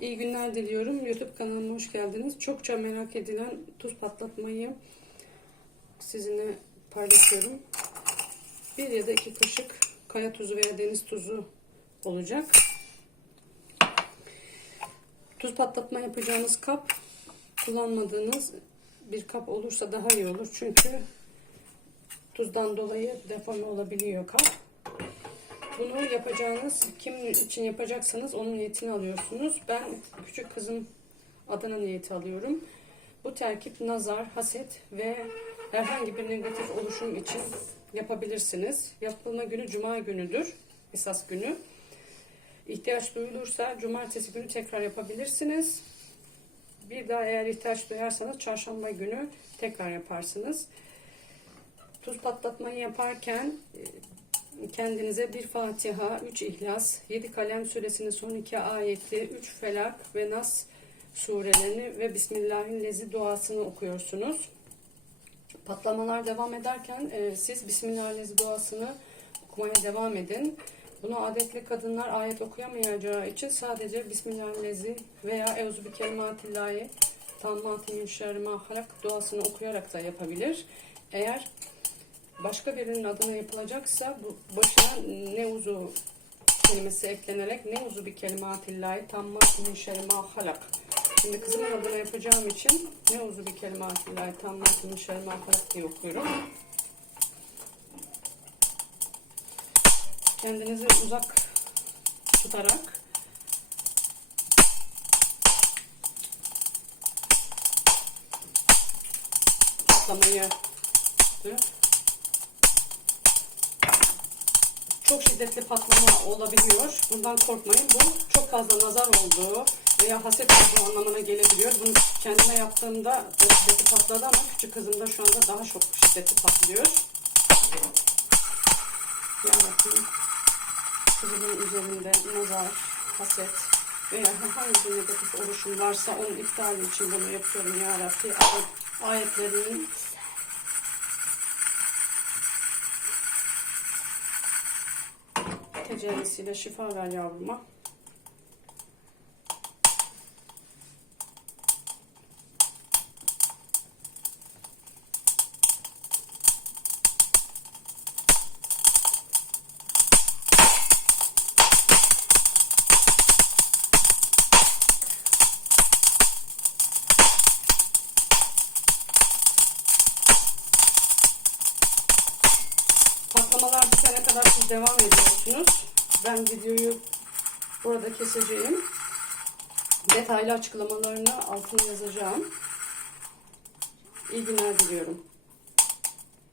İyi günler diliyorum. YouTube kanalıma hoş geldiniz. Çokça merak edilen tuz patlatmayı sizinle paylaşıyorum. Bir ya da iki kaşık kaya tuzu veya deniz tuzu olacak. Tuz patlatma yapacağınız kap kullanmadığınız bir kap olursa daha iyi olur. Çünkü tuzdan dolayı deforme olabiliyor kap. Bunu yapacağınız, kim için yapacaksanız onun niyetini alıyorsunuz. Ben küçük kızım adına niyeti alıyorum. Bu terkip nazar, haset ve herhangi bir negatif oluşum için yapabilirsiniz. Yapılma günü cuma günüdür. Esas günü. İhtiyaç duyulursa cumartesi günü tekrar yapabilirsiniz. Bir daha eğer ihtiyaç duyarsanız çarşamba günü tekrar yaparsınız. Tuz patlatmayı yaparken kendinize bir Fatiha, 3 İhlas, 7 Kalem suresinin son iki ayeti, 3 Felak ve Nas surelerini ve Bismillahirrahmanirrahim duasını okuyorsunuz. Patlamalar devam ederken e, siz Bismillahirrahmanirrahim duasını okumaya devam edin. Bunu adetli kadınlar ayet okuyamayacağı için sadece Bismillahirrahmanirrahim veya Euzu bi kelimatillahi tammatı min şerri ma halak duasını okuyarak da yapabilir. Eğer başka birinin adına yapılacaksa bu başına ne uzu kelimesi eklenerek ne uzu bir kelimatillahi tammat min şerri ma halak. Şimdi kızımın adına yapacağım için ne uzu bir kelimatillahi tammat min şerri ma halak diye okuyorum. Kendinizi uzak tutarak patlamayı çok şiddetli patlama olabiliyor. Bundan korkmayın. Bu çok fazla nazar olduğu veya haset olduğu anlamına gelebiliyor. Bunu kendime yaptığımda da şiddetli patladı ama küçük kızımda şu anda daha çok şiddetli patlıyor. Yarabbim kızımın üzerinde nazar, haset veya herhangi bir negatif oluşum varsa onun iptali için bunu yapıyorum ya Rabbi. Ayetlerinin tecellisiyle şifa ver yavruma. Patlamalar bitene kadar siz devam ediyorsunuz. Ben videoyu burada keseceğim. Detaylı açıklamalarını altına yazacağım. İyi günler diliyorum.